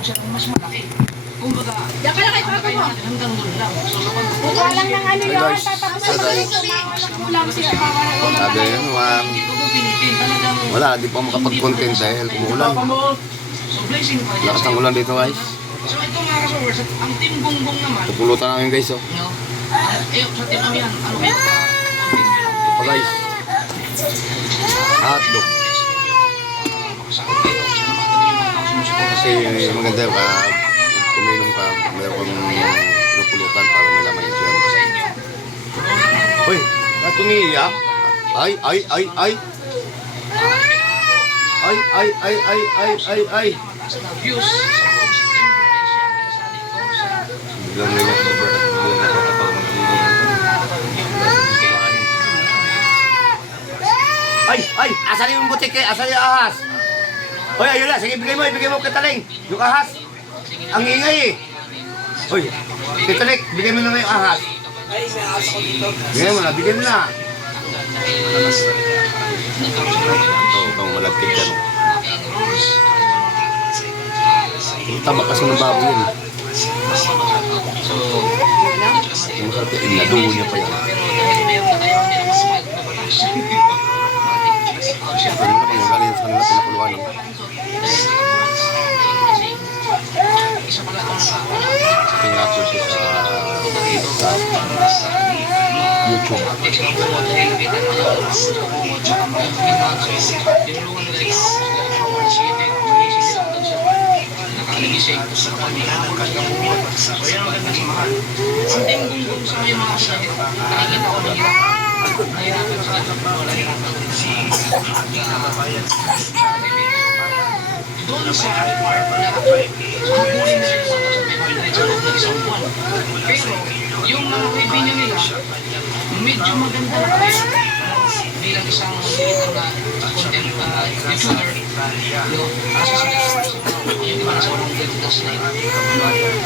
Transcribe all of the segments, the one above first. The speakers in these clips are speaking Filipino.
mas malaki. Kumbaga, Diyan ka na kay Papa mo. hanggang doon lang. So kapag Walang nang ano Hey, yun, guys. tatapos Hey, na guys. lang sila. Sabi yun, dito ko pinitin talagang wala, di pa makapag-content dahil umuulan. so blessing pa Lakas ng ulan dito guys. So ito mga kasowers, ang Team Bongbong naman, Pupulutan namin guys oh. no? Sa Team Amihan, ano kayo Pa guys. Hotdog. Kasi maganda yung kuminom ka, meron kang pinupulutan para may laman yung siya. Uy, ba't umiiyak? Ay. Ay. views sa buong September ay siya kinasali ko sa Biglang nila sa Ay, asan yung butik eh? Asan yung ahas? Hoy, ayun na, sige, bigay mo kitaling. Yung ahas. Ang ingay eh. Hoy, kitaling, bigay mo na yung ahas. Bigay mo na. Ito, kung malagkit yan. Yung taba kasi ng baboy yun. Yung masarap yung inadugo niya pa yan. Siyempre mo na pang galing sa kanila pinakuluan. Pingato siya sa YouTube. Ang tinggong sa may mga sakit, nakikita ko na nahirapan sila sa nahirapan doon sa habulin nila sa loob ng isang buwan. Pero yung mga kaibigan nila, medyo maganda na kayo bilang isang content YouTuber. Kasi sila yung iba na sa walang gildas na yun.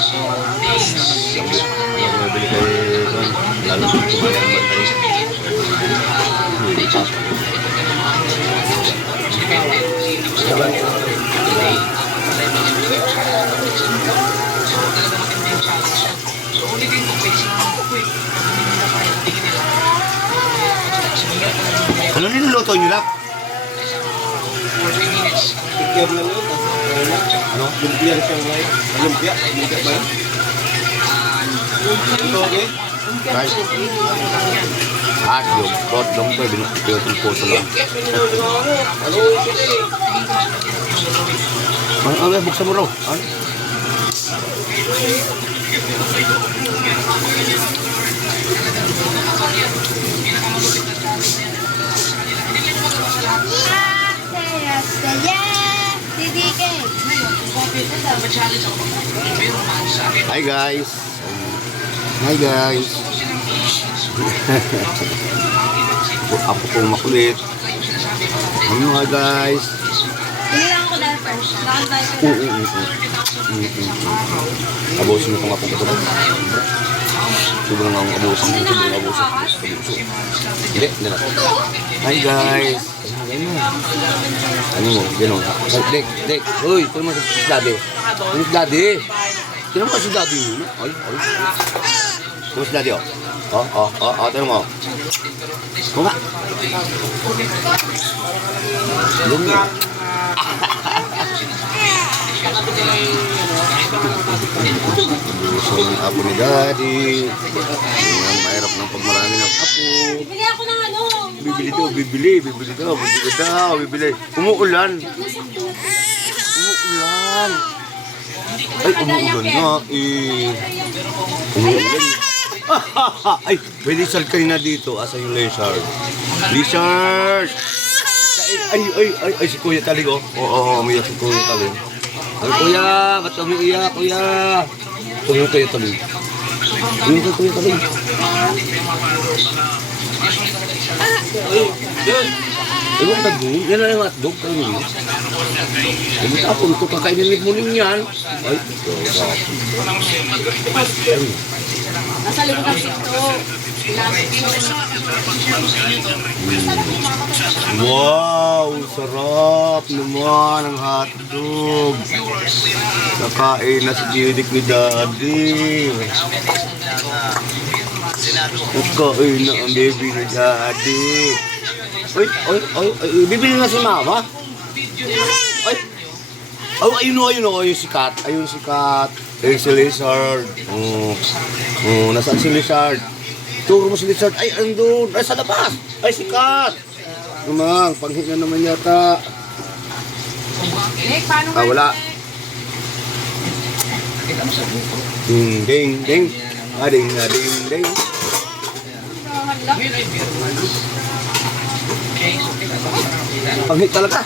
So, Mabili kayo lalo sa kumayan bantay. Ano niluluto nyo lang? Bigyan na lang. Ano? Lumpia siyang live. Lumpia. Lumpia ba yun? Ito okay? Guys. Hotdog. Hotdog ko. Binukit yung puso lang. Ano? Buksan mo raw. Ano? Hi guys. Hi guys. Ako pong makulit. Ano nga guys? Inilang ako dahil first. Abusin mo itong apong ito. Sobrang ang abusin mo. Sobrang abusin. Hindi na. Hi guys. Ano mo? Gano'n. Dek. Uy, ito naman si daddy. Ano si daddy? Ito naman si daddy. Ay. Ito si daddy, oh. Ito mo. Kuma. Yan mo. Gusto ng apo ni daddy. Mahirap ng pagmarami ng apo. Bibili ako ng ano. Bibili daw. Umuulan. Ay, umuulan nga Umuulan. Ay, may lizard kanina dito. Asa yung lizard? Lizard! Ay, si Kuya Taling, oh. Oo, umiyak si Kuya Taling. Ay, Kuya, ba't umiiyak, Kuya? Ito yung Kuya Taling. Yung Kuya Taling. Ewan ka doon, yan na yung hotdog kayo ninyo. Kung tapon ito, kakainin mo rin yan. Ay, ito. Nasa likod ng sito. Wow, sarap naman ang hotdog. Kakain na si Judic ni Daddy. Kakain na ang baby ni Daddy. Ay, bibili na si Mama. Ay, ayun o, yung sikat. Ayun si Kat. Ayun si Lizard. Nasaan si Lizard? Turo mo si Lizard. Ay, andun. Ay, sa labas. Ay, si Kat. Namang, panghinga naman yata. Nick, paano Wala. Ding, ding, ding. Ding, ding. Ngayon ay Biyernes. Okay, so kita ba sa kapila? Panghit talaga.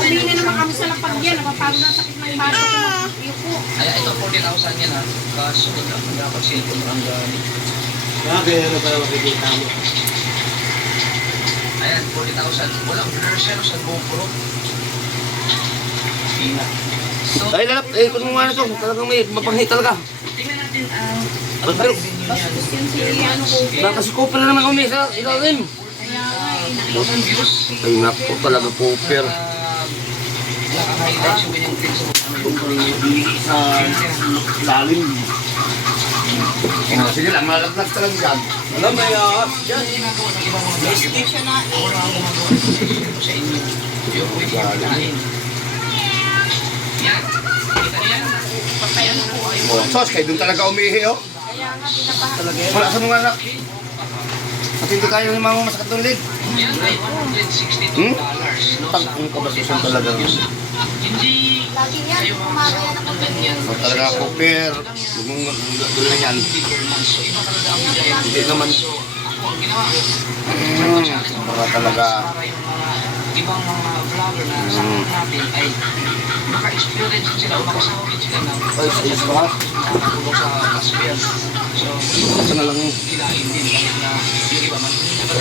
Hindi na naman kami sa lapagyan. Napapagod na sakit ng baso ko. Yuko. Ay, ito 40,000 yan ha. Kaso, dapat cellphone ang gani. Kaya na tayo makikita mo. Ayan, 40,000. Walang blur siya no, sa GoPro. Pina. So, Ay, lalap. Kung mo nga na ito. Talagang may mapanghit talaga. tingnan natin ang Pero, venue niyan. Bastos yun si ano ko. nakasiko pa na naman kami sa ilalim. Kaya nga eh. Ilang views. Ay, naku, talaga popper. Naka-highlights yung kanyang clips sa Lalim. Sige lang, malaglag talaga dyan. Alam mo yan. Yan ang ginagawa ng ibang mga vlogger. Wala ang ginagawa ng sa inyo. Yung pwede yung pagkain. Yan. Kita niyo yan? Patayan mo po kayo. Oh, sos, kayo doon talaga umihi, oh. Kaya nga, pinapahat. Wala sa mga anak. At hindi kayo ng mga masakit ng leg. Yan ay $162. Hmm? No? Pag ang kabasusan talaga. Hindi Lagi yan, kayo kumagaya ng ganyan. So, talaga popper. Dulo na yan. Hindi per month. So, iba talaga ang bigay. Hindi naman. So, ako ang ginawa ko. Baka talaga. Para yung mga ibang mga vlogger na sa natin ay maka-experience din sila o makasawin sila na Ay, ayos ba? nakatulog sa Caspian. So, Ito na lang. hilahin din kahit na yung iba man.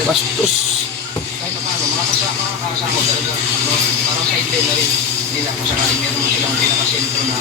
Bastos. Kahit na paano, mga kasama talaga. No? Parang sideline na rin nila kung sakaling meron silang pinakasentro na